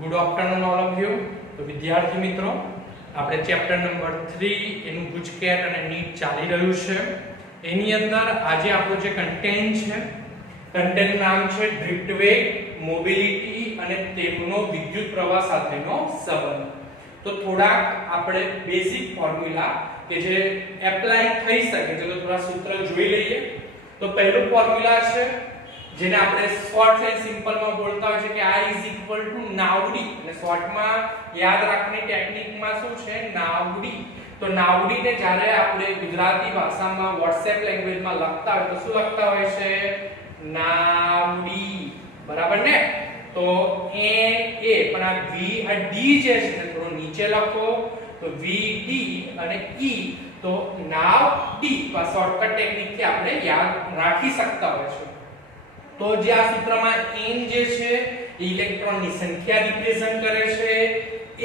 Good afternoon all of you. તો વિદ્યાર્થી મિત્રો, આપણે ચેપ્ટર નંબર 3 એનું ગુજકેટ અને નીટ ચાલી રહ્યું છે. એની અંદર આજે આપણો જે કન્ટેન્ટ છે, કન્ટેન્ટ નામ છે ડ્રિફ્ટ વેગ, મોબિલિટી અને તેમનો વિદ્યુત પ્રવાહ સાથેનો સંબંધ. તો થોડાક આપણે બેઝિક ફોર્મ્યુલા કે જે એપ્લાય થઈ શકે છે, તો થોડા સૂત્ર જોઈ લઈએ. તો પહેલું ફોર્મ્યુલા છે જેને આપણે શોર્ટ એન્ડ સિમ્પલ માં બોલતા હોય છે કે I નાવડી, અને શોર્ટ માં યાદ રાખવાની ટેકનિકમાં શું છે નાવડી. તો નાવડીને જ્યારે આપણે ગુજરાતી ભાષામાં WhatsApp લેંગ્વેજમાં લખતા હોય તો શું લખતા હોય છે? નાવડી, બરાબર ને? તો એ પણ આ V આ D જે છે થોડો નીચે લખો, તો VD અને E, તો નાવડી. તો આ શોર્ટકટ ટેકનિકથી આપણે યાદ રાખી શકતા હોય છે. તો જે આ સૂત્રમાં n જે છે ઇલેક્ટ્રોનની સંખ્યા રિપ્રેઝન્ટ કરે છે,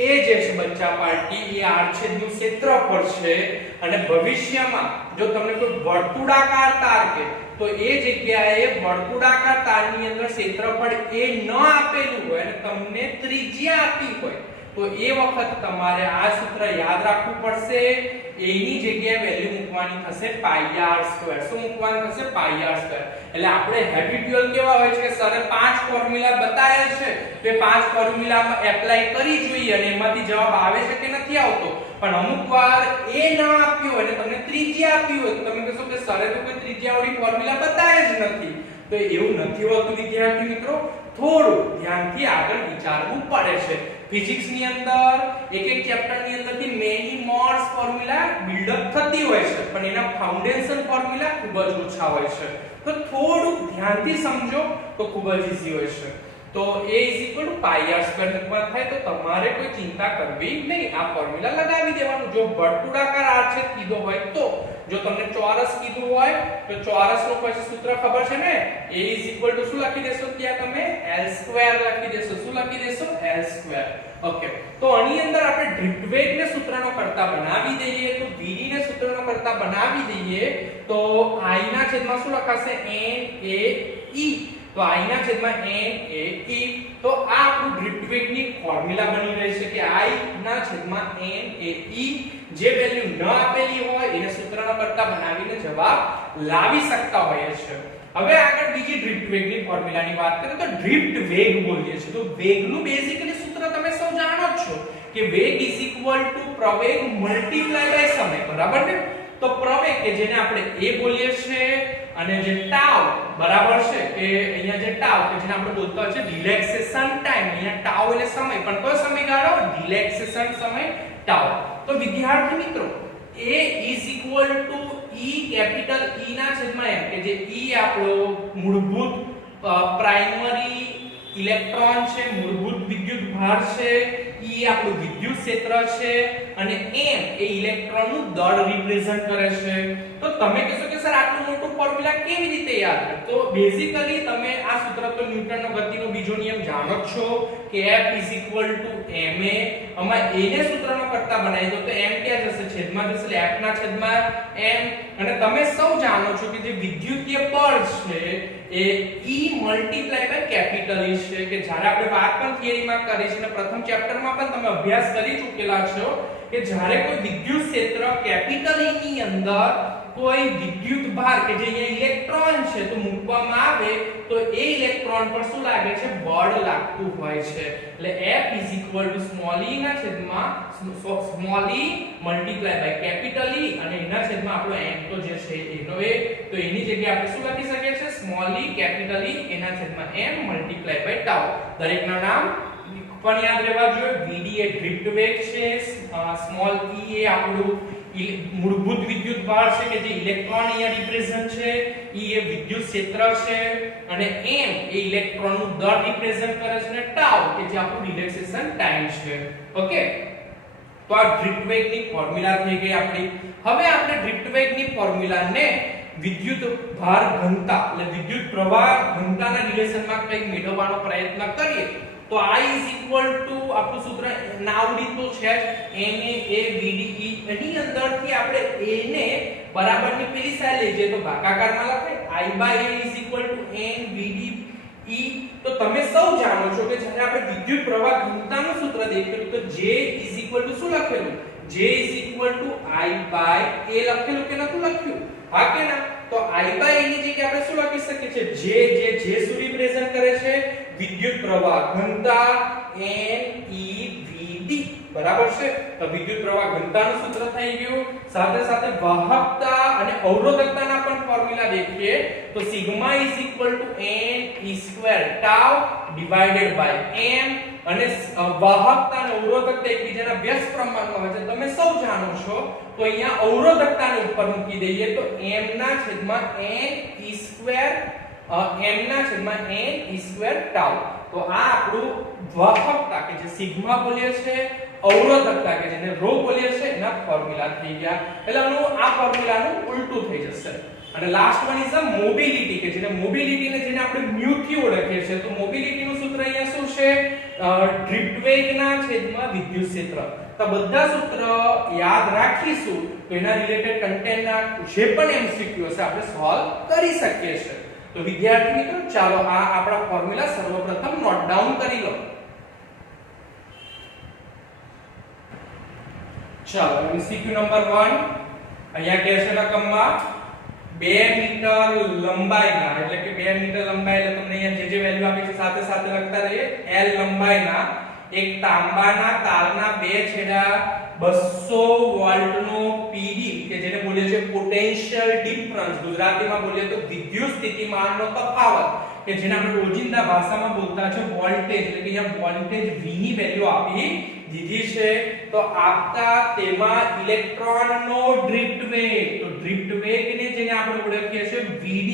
એ જે છે બચ્ચા પાર્ટી એ આડછેદનું ક્ષેત્રફળ છે. અને ભવિષ્યમાં જો તમને કોઈ વર્તુળાકાર તાર કે તો એ જગ્યાએ વર્તુળાકાર તારની અંદર ક્ષેત્રફળ એ ન આપેલું હોય અને તમને ત્રિજ્યા આપી હોય તો એ વખત તમારે આ સૂત્ર યાદ રાખવું પડશે. એની જગ્યાએ વેલ્યુ મૂકવાની થશે πr². શું મૂકવાનું થશે? πr². એટલે આપણે હેબિટ્યુઅલ કેવા હોય છે કે સરે 5 ફોર્મ્યુલા બતાવ્યા છે, તો 5 ફોર્મ્યુલામાં એપ્લાય કરી જોઈએ અને એમાંથી જવાબ આવે છે કે નથી આવતો. પણ અમુક વાર એ ન આપ્યું હોય અને તમને ત્રિજ્યા આપી હોય તો તમે કહેશો કે સરે તો કોઈ ત્રિજ્યાવાળી ફોર્મ્યુલા બતાવ્યા જ નથી. તો એવું નથી હોતું વિદ્યાર્થી મિત્રો, થોડું ધ્યાનથી આગળ વિચારવું પડે છે. ફિઝિક્સ ની અંદર એક ચેપ્ટર ની અંદરથી many Morse formula build up થતી હોય છે, પણ એના ફાઉન્ડેશન ફોર્મ્યુલા ખૂબ જ ઓછા હોય છે. તો થોડું ધ્યાનથી સમજો તો ખૂબ જ ઈઝી હોય છે. તો a πr² મૂકવા થાય તો તમારે કોઈ ચિંતા કરવી નહીં, આ ફોર્મ્યુલા લગાવી દેવાનું. જો વર્તુળાકાર આડછેદ કીધો હોય તો, જો તમને ચોરસ કીધું હોય તો ચોરસનું પછી સૂત્ર ખબર છે ને, a શું લખી દેશો? ત્યાં તમે l² લખી દેશો. શું લખી દેશો? l². ઓકે. તો આની અંદર આપણે ડ્રિફ્ટ વેગને સૂત્રનો કરતા બનાવી દઈએ, તો vd ને સૂત્રનો કરતા બનાવી દઈએ તો I ના છેદમાં શું લખાશે? NaE. તો I ના છેદમાં NaE. તો આ આપણું ડ્રિફ્ટ વેગની ફોર્મ્યુલા બની રહી છે કે I ના છેદમાં NaE. જે વેલ્યુ ન આપેલી હોય એને સૂત્રનો કરતા બનાવીને જવાબ લાવી શકતા હોઈએ છે. હવે આગળ બીજી ડ્રિફ્ટ વેગની ફોર્મ્યુલાની વાત કરીએ તો ડ્રિફ્ટ વેગ બોલીએ છીએ. તો વેગનું બેઝિકલી સૂત્ર તમે સૌ જાણો જ છો કે વેગ પ્રવેગ × સમય, બરાબર ને? તો પ્રવેગ કે જેને આપણે a બોલીએ છીએ અને જે ટાઉ બરાબર છે કે અહીંયા જે ટાઉ કે જેને આપણે બોલતા હોય છે રિલેક્સેશન ટાઈમ, અહીંયા ટાઉ એટલે સમય, પણ કયો સમયગાળો? રિલેક્સેશન સમય ટાઉ. તો વિદ્યાર્થી મિત્રો a કેપિટલ E ના છેદમાં m, કે જે E આપણો મૂળભૂત પ્રાઇમરી ઇલેક્ટ્રોન છે, મૂળભૂત વિદ્યુત ભાર છે, E આપણું વિદ્યુત ક્ષેત્ર છે અને m એ ઇલેક્ટ્રોનનું દળ રિપ્રેઝન્ટ કરે છે. તો તમે કહેશો કે સર આટલું મોટું ફોર્મ્યુલા કેવી રીતે યાદ રહે? તો બેઝિકલી તમે આ સૂત્ર તો ન્યૂટનનો ગતિનો બીજો નિયમ જાણો જ છો કે F ma. આમાં a ને સૂત્રનો કરતા બનાવી દો તો m ક્યાં જશે? છેદમાં જશે, એટલે F ના છેદમાં m. અને તમે સૌ જાણો છો કે જે વિદ્યુતીય બળ છે એ E × કેપિટલ E છે, કે જ્યારે આપણે વાત પણ થિયરીમાં કરી છે અને પ્રથમ ચેપ્ટરમાં પણ તમે અભ્યાસ કરી ચૂકેલા છો કે જ્યારે કોઈ વિદ્યુત ક્ષેત્ર કેપિટલ E ની અંદર કોઈ વિદ્યુત ભાર કે જે અહીંયા ઇલેક્ટ્રોન છે તો મૂકવામાં આવે તો એ ઇલેક્ટ્રોન પર શું લાગે છે? બળ લાગતું હોય છે. એટલે F સ્મોલ e ના છેદમાં સ્મોલ e × કેપિટલ E અને એના છેદમાં આપણો m તો જે છે એનો એ, તો એની જગ્યાએ આપણે શું લખી શકીએ છીએ? સ્મોલ e કેપિટલ E એના છેદમાં m × ટાઉ. દરેકના નામ પણ યાદ રહેવા જોઈએ. vd એ ડ્રિફ્ટ વેગ છે, સ્મોલ e એ આપણું મૂળભૂત વિદ્યુત ભાર છે કે જે ઇલેક્ટ્રોન અહીંયા રિપ્રેઝન્ટ છે, E એ વિદ્યુત ક્ષેત્ર છે અને m એ ઇલેક્ટ્રોનનું દળ રિપ્રેઝન્ટ કરે છે અને ટાઉ કે જે આપણું રિલેક્સેશન ટાઈમ છે. ઓકે. તો આ ડ્રિફ્ટ વેગની ફોર્મ્યુલા થઈ ગઈ આપણી. હવે આપણે ડ્રિફ્ટ વેગની ફોર્મ્યુલાને વિદ્યુત ભાર ઘનતા એટલે વિદ્યુત પ્રવાહ ઘનતાના રિલેશનમાં કંઈક મેળવવાનો પ્રયત્ન કરીએ તો I આપણું સૂત્ર નાવડી તો છે જ, NaVDE. એની અંદરથી આપણે a ને બરાબરની પેલી સાઈડ લઈ જઈએ તો ભાગાકારમાં લખાય I/a = NVDE. તો તમે સૌ જાણો છો કે જ્યારે આપણે વિદ્યુત પ્રવાહ ઘનતાનું સૂત્ર દેખેલું તો J શું લખેલું? J I/A લખેલું કે નતું લખ્યું? હા કે ના? તો I/A ની જગ્યાએ આપણે શું લખી શકીએ છીએ? J શું રિપ્રેઝન્ટ કરે છે? વિદ્યુત પ્રવાહ ઘનતા NEVD, બરાબર છે? તો વિદ્યુત પ્રવાહ ઘનતાનું સૂત્ર થઈ ગયું. સાથે સાથે વાહકતા અને અવરોધકતાના પણ ફોર્મ્યુલા દેખીએ તો sigma NE² tau divided by m, અને વાહકતા અને અવરોધકતા એકબીજાના વ્યસ્ત પ્રમાણમાં હોય છે તમે સૌ જાણો છો. તો અહીંયા અવરોધકતાને ઉપર મૂકી દઈએ તો m ના છેદમાં NE² tau. તો આ આપણું વાહકતા કે જે સિગ્મા બોલીએ છે, અવરોધકતા કે જેને રો બોલીએ છે, એના ફોર્મ્યુલા થઈ ગયા. એટલે આ ફોર્મ્યુલાનું ઉલટું થઈ જશે. અને last one is a mobility કે જેને મોબિલિટી ને જેને આપણે મ્યુ થી ઓળખીએ છીએ. તો મોબિલિટી નું સૂત્ર અહીંયા શું છે? ડ્રિફ્ટ વેગના છેદમાં વિદ્યુત ક્ષેત્ર. તો બધા સૂત્ર યાદ રાખીશું તો એના રિલેટેડ કન્ટેન્ટના જે પણ એમસીક્યુ હશે આપણે સોલ્વ કરી શકીએ છીએ. તો વિદ્યાર્થી મિત્રો ચાલો આ આપણા ફોર્મ્યુલા સર્વપ્રથમ નોટ ડાઉન કરી લો. ચાલો એમસીક્યુ નંબર 1 અહીંયા કહે છે રકમમાં 2 મીટર લંબાઈના, એટલે કે 2 મીટર લંબાઈ એટલે તમને અહીંયા જે વેલ્યુ આપી છે સાથે સાથે લખતા રહીએ. L લંબાઈના એક તાંબાના તારના બે છેડા 200 વોલ્ટનો PD કે જેને બોલીએ છે પોટેન્શિયલ ડિફરન્સ, ગુજરાતીમાં બોલીએ તો વિદ્યુત સ્થિતિમાનનો તફાવત, કે જેને આપણે રોજિંદા ભાષામાં બોલતા છે વોલ્ટેજ, એટલે કે અહીંયા વોલ્ટેજ V ની વેલ્યુ આપી દીધી છે. તો આપતા તેમાં ઇલેક્ટ્રોનનો ડ્રિફ્ટ વેગ, તો ડ્રિફ્ટ વેગને જેને આપણે ઓળખીએ છીએ VD,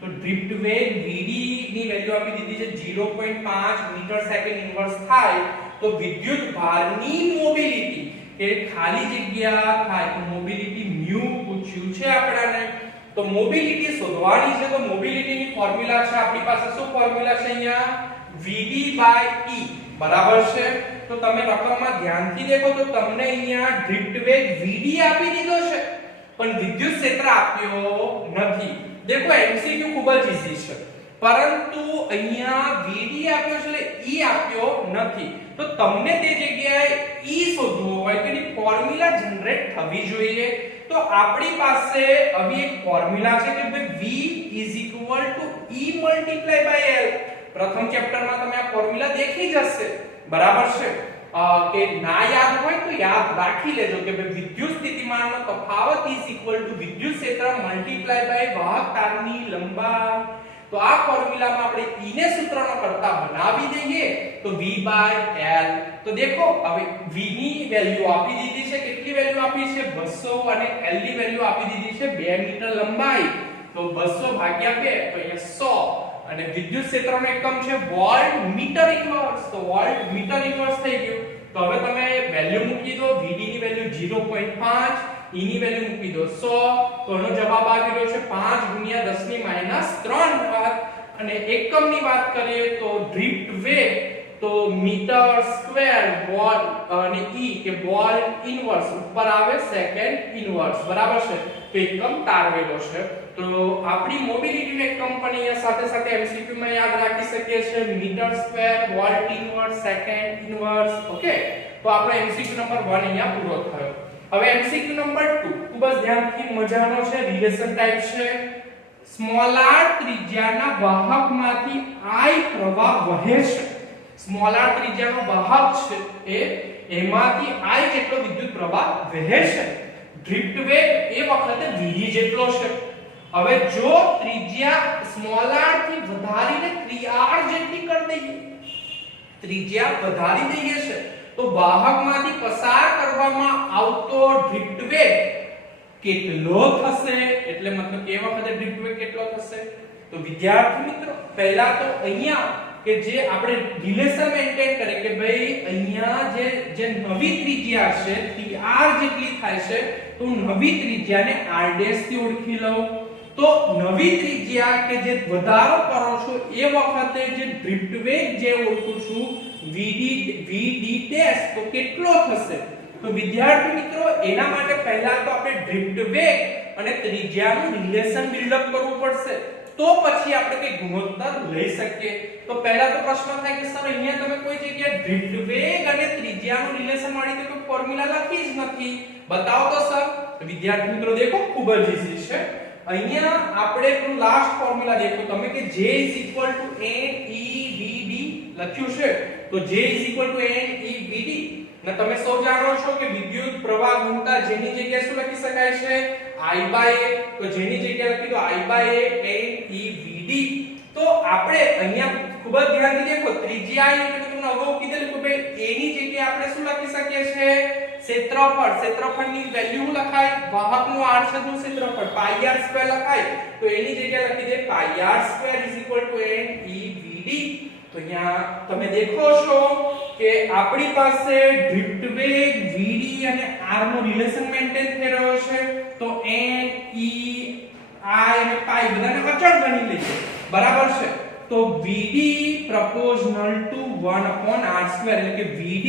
તો ડ્રિફ્ટ વેગ VD ની વેલ્યુ આપી દીધી છે 0.5 મીટર સેકન્ડ ઇન્વર્સ થાય. તો વિદ્યુત ભારની મોબિલિટી કે ખાલી જગ્યા થાય તો મોબિલિટી મ્યુ પૂછ્યું છે આપણને. તો મોબિલિટી શોધવાની છે. તો મોબિલિટીની ફોર્મ્યુલા છે આપણી પાસે. શું ફોર્મ્યુલા છે અહીંયા? VD/E, બરાબર છે? તો તમે રકમમાં ધ્યાનથી દેખો તો તમને અહીંયા ડ્રિફ્ટ વેગ VD આપી દીધો છે પણ વિદ્યુત ક્ષેત્ર આપ્યો નથી. દેખો એમસીક્યુ ખૂબ જ ઈઝી છે, પરંતુ અહીંયા VD આપ્યો છે એટલે E આપ્યો નથી. તો તમને તે જગ્યાએ E શોધવો હોય તો એની ફોર્મ્યુલા જનરેટ થવી જોઈએ. તો આપણી પાસે આવી એક ફોર્મ્યુલા છે કે ભાઈ V E × L. પ્રથમ ચેપ્ટરમાં તમે આ ફોર્મ્યુલા દેખી જશે, બરાબર છે? કે ના યાદ હોય તો યાદ રાખી લેજો કે ભાઈ વિદ્યુત સ્થિતિમાનનો તફાવત વિદ્યુત ક્ષેત્ર / વાહક તારની લંબાઈ. તો આ ફોર્મ્યુલામાં આપણે E ને સૂત્રનો કરતા બનાવી દઈએ તો V/L. તો દેખો હવે V ની વેલ્યુ આપી દીધી છે. કેટલી વેલ્યુ આપી છે? 200, અને L ની વેલ્યુ આપી દીધી છે 2 મીટર લંબાઈ. તો 200 ભાગ્યા 2 તો અહીંયા 100, અને વિદ્યુત ક્ષેત્રનો એકમ છે વોલ્ટ મીટર ઇન્વર્સ. તો વોલ્ટ મીટર ઇન્વર્સ થઈ ગયું. તો હવે તમે વેલ્યુ મૂકી દો. VD ની વેલ્યુ 0.5, E ની વેલ્યુ મૂકી દો 100. તો એનો જવાબ આવી રહ્યો છે 5 × 10 - 3 અને એકમની વાત કરીએ તો ડ્રિફ્ટ વેગ તો મીટર સ્ક્વેર વોલ્ટ, અને E કે વોલ્ટ ઇન્વર્સ ઉપર આવે સેકન્ડ ઇન્વર્સ, બરાબર છે? તો એકમ તારવેલો છે. તો આપણી મોબિલિટી નો એકમ પણ અહીંયા સાથે સાથે એમસીક્યુ માં યાદ રાખી શકીએ છીએ. Metre square, volt inverse, second inverse. Okay, તો આપણો એમસીક્યુ નંબર 1 અહીંયા પૂરો થયો. હવે એમસીક્યુ નંબર 2 ખૂબ જ ધ્યાનથી મજાનો છે, રિલેશન ટાઈપ છે. સ્મોલ r ત્રિજ્યાના વાહકમાંથી I પ્રવાહ વહે છે. સ્મોલ r ત્રિજ્યાનો વાહક છે એમાંથી I જેટલો વિદ્યુત પ્રવાહ વહે છે. ડ્રિફ્ટ વેગ એ વખતે VD જેટલો છે. હવે જો ત્રિજ્યા સ્મોલ r થી વધારીને 3r જેટલી કરી દઈએ, ત્રિજ્યા વધારી દઈએ છે, તો વાહકમાંથી પસાર કરવામાં આવતો ડ્રિફ્ટ વેગ કેટલો થશે? એટલે મતલબ એ વખતે ડ્રિફ્ટ વેગ કેટલો થશે? તો વિદ્યાર્થી મિત્રો પહેલા તો અહીંયા કે જે આપણે રિલેશન મેન્ટેન કરીએ કે ભાઈ અહીંયા જે નવી ત્રિજ્યા છે 3r જેટલી થાય છે, તો નવી ત્રિજ્યાને r' થી ઓળખી લઉં. તો નવી ત્રિજ્યા કે જે વધારો કરો છો એ વખતે જે ડ્રિફ્ટ વેગ જે ઓળખું છું vd' તો કેટલો થશે? તો વિદ્યાર્થી મિત્રો એના માટે પહેલા તો આપણે ડ્રિફ્ટ વેગ અને ત્રિજ્યાનું રિલેશન બિલ્ડ અપ કરવું પડશે, તો પછી આપણે કઈ ગુણોત્તર લઈ શકીએ. તો પહેલા તો પ્રશ્ન થાય કે સર અહીંયા તમે કોઈ જગ્યાએ ડ્રિફ્ટ વેગ અને ત્રિજ્યાનું રિલેશન વાળી તો કોઈ ફોર્મ્યુલા લખી જ નથી, બતાવો તો સર. વિદ્યાર્થી મિત્રો દેખો ખૂબ જ ઈઝી છે. અહીંયા આપણે પેલું લાસ્ટ ફોર્મ્યુલા દેખો તમે કે J NEVD લખ્યું છે. તો J NEVD ને તમે સૌ જાણો છો કે વિદ્યુત પ્રવાહ ઘનતા જેની જગ્યાએ શું લખી શકાય છે I/A. તો જેની જગ્યાએ લખી દો I/A NEVD. તો આપણે અહીંયા ખૂબ જ ધ્યાનથી દેખો ત્રિજ્યા એટલે કે તમને અગાઉ કીધેલું કે ભાઈ a ની જગ્યાએ આપણે શું લખી શકીએ છે ક્ષેત્રફળ. ક્ષેત્રફળની વેલ્યુ શું લખાય વાહકનું આડછેદનું ક્ષેત્રફળ πr² લખાય. તો એની જગ્યાએ લખી દે πr² NEVD. તો અહીંયા તમે દેખો છો કે આપણી પાસે ડ્રિફ્ટ વેગ vd અને r નો રિલેશન મેન્ટેન થઈ રહ્યો છે. તો n e i અને π બધાને અચળ ગણી લઈએ, બરાબર છે. તો vd proportional to 1/r² એટલે કે vd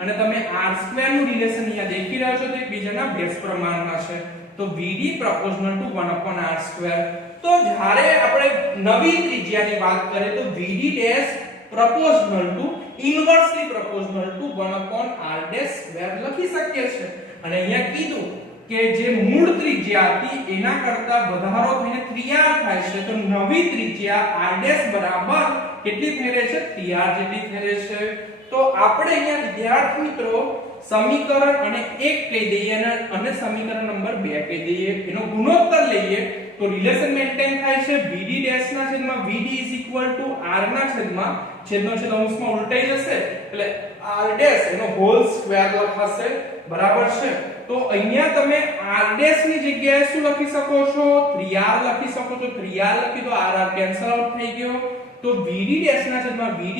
અને તમે r² નું રિલેશન અહીંયા દેખી રહ્યા છો તો એકબીજાના બેઝ પ્રમાણમાં છે. તો vd proportional to 1/r². તો જ્યારે આપણે નવી ત્રિજ્યાની વાત કરીએ તો vd dash proportional to inversely proportional to 1/r² લખી શકીએ છીએ. અને અહીંયા કીધું કે જે મૂળ ત્રિજ્યા હતી એના કરતા વધારો થઈને 3r થાય છે. તો નવી ત્રિજ્યા r' બરાબર કેટલી થઈ રહી છે 3r જેટલી થઈ રહી છે. તો આપણે અહીંયા વિદ્યાર્થી મિત્રો સમીકરણ અને 1 કહી દઈએ અને સમીકરણ નંબર 2 કહી દઈએ, એનો ગુણોત્તર લઈએ તો રિલેશન મેન્ટેન થાય છે vd ડેશ ના છેદમાં vd r ના છેદમાં છેદનો છેદ અંશમાં ઉલટાઈ જશે એટલે r ડેશ એનો હોલ સ્ક્વેર લખાશે, બરાબર છે. તો અહીંયા તમે r ડેશ ની જગ્યાએ શું લખી શકો છો 3r લખી શકો છો. 3r લખી દો r કેન્સલ આઉટ થઈ ગયો. તો vd ડેશ ના છેદમાં vd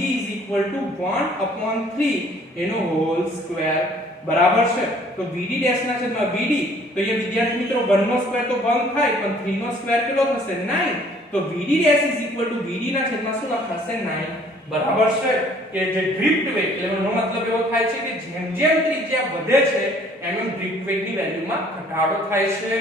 1/3 એનો હોલ સ્ક્વેર, બરાબર છે. તો vd ડેશ ના છેદમાં vd તો અહીંયા વિદ્યાર્થી મિત્રો 1 નો સ્ક્વેર તો 1 થાય પણ 3 નો સ્ક્વેર કેટલો થશે 9. તો vd ડેશ vd ના છેદમાં શું લખાશે 9, બરાબર છે. કે જે ડ્રિફ્ટ વેગ એટલે એનો મતલબ એવો થાય છે કે જેમ જેમ ત્રિજ્યા વધે છે એમ એમ ડ્રિફ્ટ વેગની વેલ્યુમાં ઘટાડો થાય છે.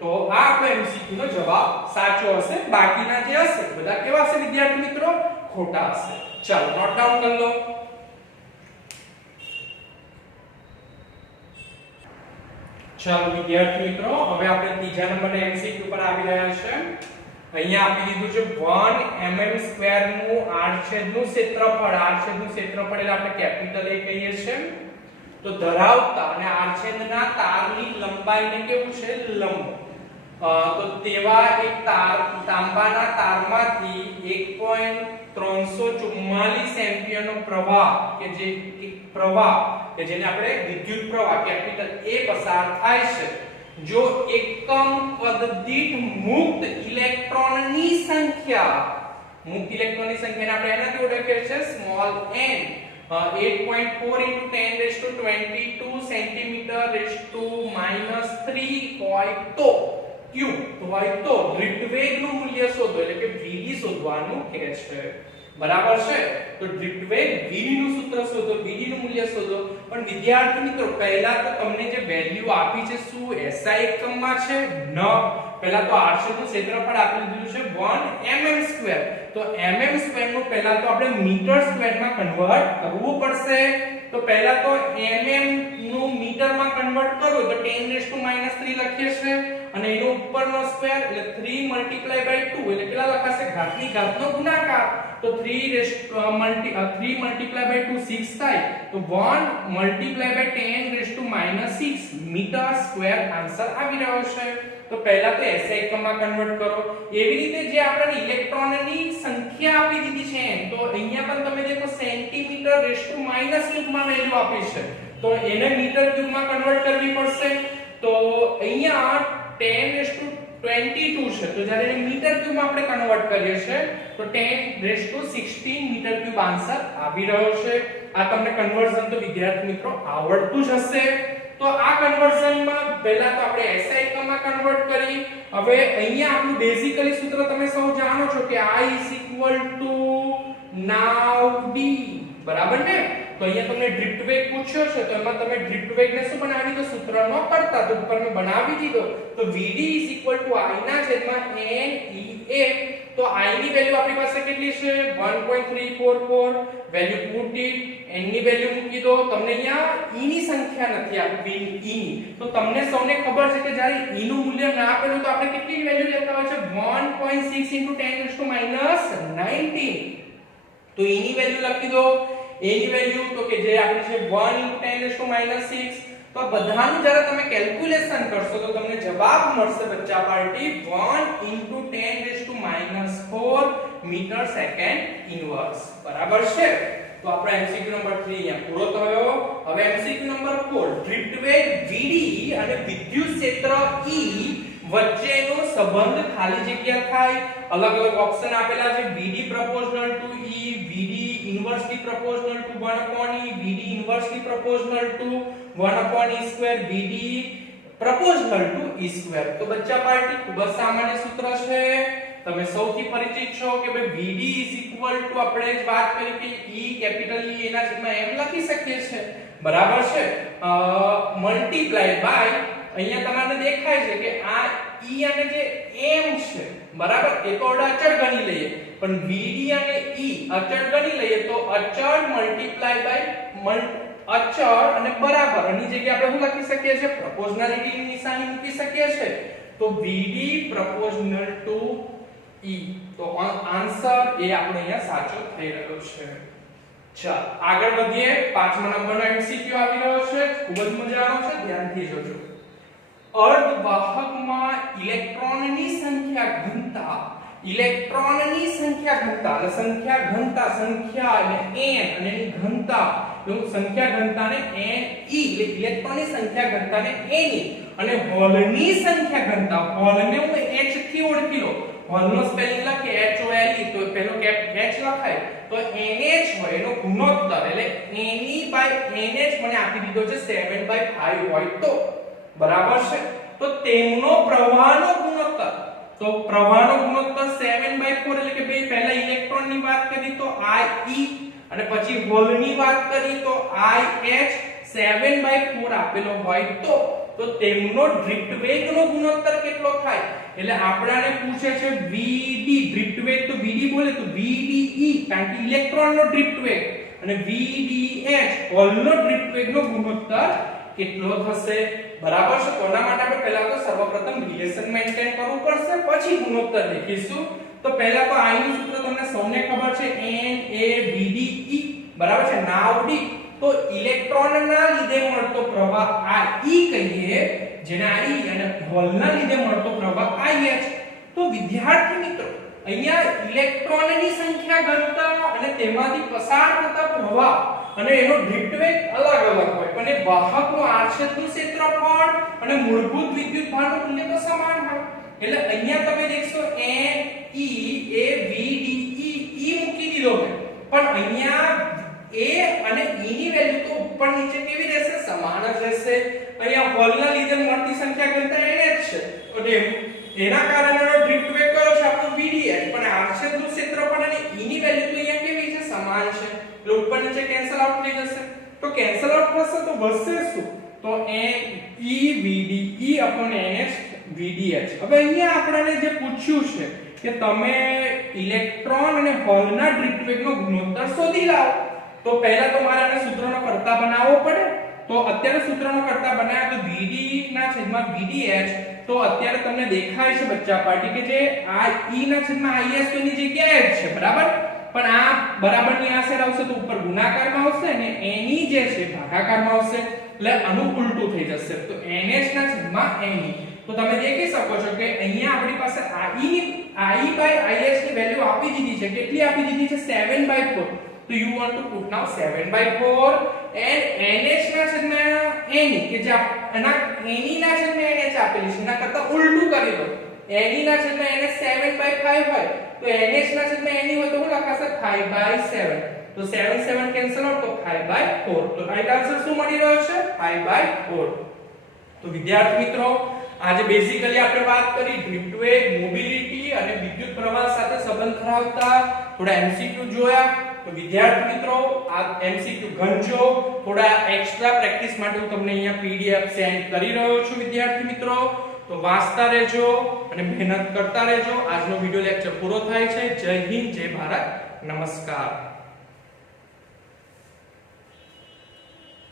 તો આ આપણો MCQ નો જવાબ સાચો હશે, બાકીના જે હશે બધા કેવા હશે વિદ્યાર્થી મિત્રો ખોટા હશે. ચાલો નોટ ડાઉન કરી લો. ચાલો વિદ્યાર્થી મિત્રો હવે આપણે ત્રીજા નંબરના MCQ પર આવી રહ્યા છે. અહીંયા આપી દીધું છે 1 mm² નું આડછેદનું ક્ષેત્રફળ. આડછેદનું ક્ષેત્રફળ એટલે આપણે કેપિટલ A કહીએ છીએ. તો ધરાવતા અને આડછેદના તારની લંબાઈને કેવું છે લંબ. તો તેવા એક તાંબાના તારમાંથી 1.344 એમ્પિયરનો પ્રવાહ કે જે જેને આપણે વિદ્યુત પ્રવાહ કેપિટલ A પસાર થાય છે. જો એકમ પદ દીઠ મુક્ત ઇલેક્ટ્રોનની સંખ્યા આપણે એનાથી ઓળખીએ છીએ સ્મોલ n 8.4 * 1022 cm⁻³ હોય તો ડ્રિફ્ટ વેગનું મૂલ્ય શોધો એટલે કે vd શોધવાનું કહે છે, બરાબર છે. તો ડ્રિફ્ટ વેગ vd નું સૂત્ર શોધો, vd નું મૂલ્ય શોધો. પણ વિદ્યાર્થી મિત્રો પહેલા તો તમને જે વેલ્યુ આપી છે શું SI એકમમાં છે ન. પહેલા તો આડછેદનું ક્ષેત્રફળ આપી દીધું છે 1 mm². તો mm² નું પહેલા તો આપણે મીટર સ્ક્વેરમાં કન્વર્ટ કરવું પડશે. તો પહેલા તો mm નું મીટરમાં કન્વર્ટ કરો તો 10⁻³ લખીએ છીએ અને એનો ઉપરનો સ્ક્વેર એટલે 3 × 2 એટલે કેટલા લખાશે ઘાતની ઘાતનો ગુણાકાર. તો 3 × 2 6 થાય. તો 1 × 10⁻6 મીટર સ્ક્વેર આન્સર આવી રહ્યો છે. તો પહેલા તો SI એકમમાં કન્વર્ટ કરો. એવી રીતે જે આપણને ઇલેક્ટ્રોનની સંખ્યા આપી દીધી છે તો અહીંયા પણ તમે દેખો cm⁻³ માં વેલ્યુ આપી છે તો એને મીટર ક્યુબમાં કન્વર્ટ કરવી પડશે. તો અહીંયા 10⁻22 છે. તો જ્યારે એને મીટર ક્યુબમાં આપણે કન્વર્ટ કરીએ છીએ તો 10⁻16 મીટર ક્યુબ આન્સર આવી રહ્યો છે. આ તમને કન્વર્ઝન તો વિદ્યાર્થી મિત્રો આવડતું જ હશે. તો આ કન્વર્ઝનમાં પહેલા તો આપણે SI એકમમાં કન્વર્ટ કરી. હવે અહીંયા આપણું બેઝિકલી સૂત્ર તમે સૌ જાણો છો કે I = d, બરાબર ને. તો અહીંયા તમને ડ્રિફ્ટ વેગ પૂછ્યો છે તો એમાં તમે ડ્રિફ્ટ વેગને શું બનાવી દો સૂત્ર ન કરતા તો ઉપર મેં બનાવી દીધો. તો vd = I ના છેદમાં NEA તો I ની વેલ્યુ આપણી પાસે કેટલી છે 1.344 વેલ્યુ પુટ ઇટ n ની વેલ્યુ મૂકી દો તમને અહીંયા e ની સંખ્યા નથી આપી e ની તો તમને સૌને ખબર છે કે જ્યારે e નું મૂલ્ય ના આપેલું તો આપણે કેટલી વેલ્યુ લેતા હોય છે 1.6 * 10⁻19 તો e ની વેલ્યુ લખી દો a ની વેલ્યુ તો કે જે આપણી છે 1 * 10⁻6 તો બધાનું જ્યારે તમે કેલ્ક્યુલેશન કરશો તો તમને જવાબ મળશે બચ્ચા પાર્ટી 1 * 10⁻4 મીટર સેકન્ડ ઇન્વર્સ બરાબર છે તો આપણો MCQ નંબર 3 અહીંયા પૂરો થયો હવે MCQ નંબર 4 ડ્રિફ્ટ વેગ VD અને વિદ્યુત ક્ષેત્ર E વચ્ચેનો સંબંધ ખાલી જગ્યા થાય અલગ અલગ ઓપ્શન આપેલા છે VD proportional to E VD inversely proportional to 1/E VD inversely proportional to 1/E² VD proportional to E². તો બચ્ચા પાર્ટી ખૂબ જ સામાન્ય સૂત્ર છે તમે સૌથી પરિચિત છો કે ભાઈ VD આપણે જ વાત કરી કે E કેપિટલ E એના છેદમાં m લખી શકીએ છે બરાબર છે મલ્ટીપ્લાય બાય અહીંયા તમને દેખાય છે કે આ E અને જે m છે બરાબર એ તો અચળ ગણી લઈએ પણ VD અને E અચળ ગણી લઈએ તો અચળ મલ્ટીપ્લાય બાય અચળ અને બરાબર આની જગ્યાએ આપણે શું લખી શકીએ છીએ પ્રોપોર્શનાલિટી ની નિશાની મૂકી શકીએ છીએ તો VD proportional to E તો આન્સર એ આપણે અહીંયા સાચો થઈ રહ્યો છે ચાલ આગળ વધીએ 5મા નંબરનો MCQ આવી રહ્યો છે ખૂબ જ મજાનો છે ધ્યાનથી જોજો અર્ધવાહકમાં ઇલેક્ટ્રોનની સંખ્યા ઘનતા એટલે સંખ્યા ઘનતા અને n અને એની ઘનતા તો સંખ્યા ઘનતાને n e એટલે ઇલેક્ટ્રોનની સંખ્યા ઘનતાને n e અને હોલની સંખ્યા ઘનતા હોલને હું h થી ઓળખી લો હોલનો સ્પેલિંગ લખે h o l e તો પેલો કેપ h લખાય તો nh હોય એનો ગુણોત્તર એટલે ne/nh મને આપી દીધો છે 7/5 હોય તો બરાબર છે તો તેમનો પ્રવાહનો ગુણોત્તર તો પ્રવાહનો ગુણોત્તર 7/4 એટલે કે બે પહેલા ઇલેક્ટ્રોન ની વાત કરી તો I e અને પછી હોલની વાત કરી તો I h 7/4 આપેલો હોય તો તેમનો ડ્રિફ્ટ વેગનો ગુણોત્તર કેટલો થાય એટલે આપણાને પૂછે છે VD ડ્રિફ્ટ વેગ તો VD બોલે તો VDE કારણ કે ઇલેક્ટ્રોનનો ડ્રિફ્ટ વેગ અને VDH હોલનો ડ્રિફ્ટ વેગનો ગુણોત્તર કેટલો થશે બરાબર છે કોના માટે આપણે પહેલા તો સર્વપ્રથમ રિલેશન મેન્ટેન કરવું પડશે પછી ગુણોત્તર લખીશું તો પહેલા તો I નું સૂત્ર તમને સૌને ખબર છે NaVDE બરાબર છે નાવ D તો ઇલેક્ટ્રોનના લીધે મળતો પ્રવાહ I કહીએ જેને I અને હોલના લીધે મળતો પ્રવાહ IH તો વિદ્યાર્થી મિત્રો અહીંયા ઇલેક્ટ્રોનની સંખ્યા ઘનતા અને તેમાંથી પસાર થતા પ્રવાહ અને એનો ડ્રિફ્ટ વેગ અલગ અલગ હોય પણ એ વાહકનું આડછેદનું ક્ષેત્રફળ અને મૂળભૂત વિદ્યુત ભારનું મૂલ્ય તો સમાન હોય એટલે અહીંયા તમે દેખશો n e a v d e મૂકી દીધો પણ અહીંયા a અને e ની વેલ્યુ તો ઉપર નીચે કેવી રહેશે સમાન જ રહેશે અહીંયા હોલના લીધે મળતી સંખ્યા ઘનતા n જ છે એટલે એના કારણે ડ્રિફ્ટ વેગ કયો છે આપણો vdh પણ આડછેદનું ક્ષેત્રફળ અને e ની વેલ્યુ તો અહીંયા કેવી છે સમાન છે એટલે ઉપર નીચે કેન્સલ આઉટ થઈ જશે તો કેન્સલ આઉટ થશે તો બચશે શું તો n e vd e nh vdh હવે અહીંયા આપણને જે પૂછ્યું છે કે તમે ઇલેક્ટ્રોન અને હોલના ડ્રિફ્ટ વેગનો ગુણોત્તર શોધી લાવો તો પહેલા તો મારે આને સૂત્રનો કરતા બનાવવો પડે તો અત્યારે સૂત્રનો કરતા બનાવ્યા તો vd ના છેદમાં vdh તો અત્યારે તમને દેખાય છે બચ્ચા પાર્ટી કે જે આ e ના છેદમાં is તો એની જગ્યાએ જ છે બરાબર પણ આ બરાબરની આ સાઈડ આવશે તો ઉપર ગુણાકારમાં આવશે અને ne જે છે ભાગાકારમાં આવશે એટલે આનું ઉલટું થઈ જશે તો nh ના છેદમાં ne તો તમે દેખી શકો છો કે અહીંયા આપણી પાસે I/IH ની વેલ્યુ આપી દીધી છે કેટલી આપી દીધી છે 7/4 so you want to put now 7/4 and nh ના છેદમાં ne કે જે એના ne ના છેદમાં nh આપેલી છે એના કરતા ઉલટું કરી દો ne ના છેદમાં nh 7/5 હોય તો nh ના છેદમાં ne હોય તો શું લખાશે 5/7 તો 7 7 કેન્સલ આઉટ તો 5/4 તો રાઈટ આન્સર શું મળી રહ્યો છે 5/4 તો વિદ્યાર્થી મિત્રો આજે બેઝિકલી આપણે વાત કરી ડ્રિફ્ટ વેગ મોબિલિટી અને વિદ્યુત પ્રવાહ સાથે સંબંધ ધરાવતા થોડા MCQ જોયા તો વિદ્યાર્થી મિત્રો આ MCQ ગણજો થોડા એક્સ્ટ્રા પ્રેક્ટિસ માટે હું તમને અહીંયા PDF સેન્ડ કરી રહ્યો છું વિદ્યાર્થી મિત્રો તો વાંચતા રહેજો અને મહેનત કરતા રહેજો. આજનો વિડિયો લેક્ચર પૂરો થાય છે. જય હિન્દ, જય ભારત, નમસ્કાર.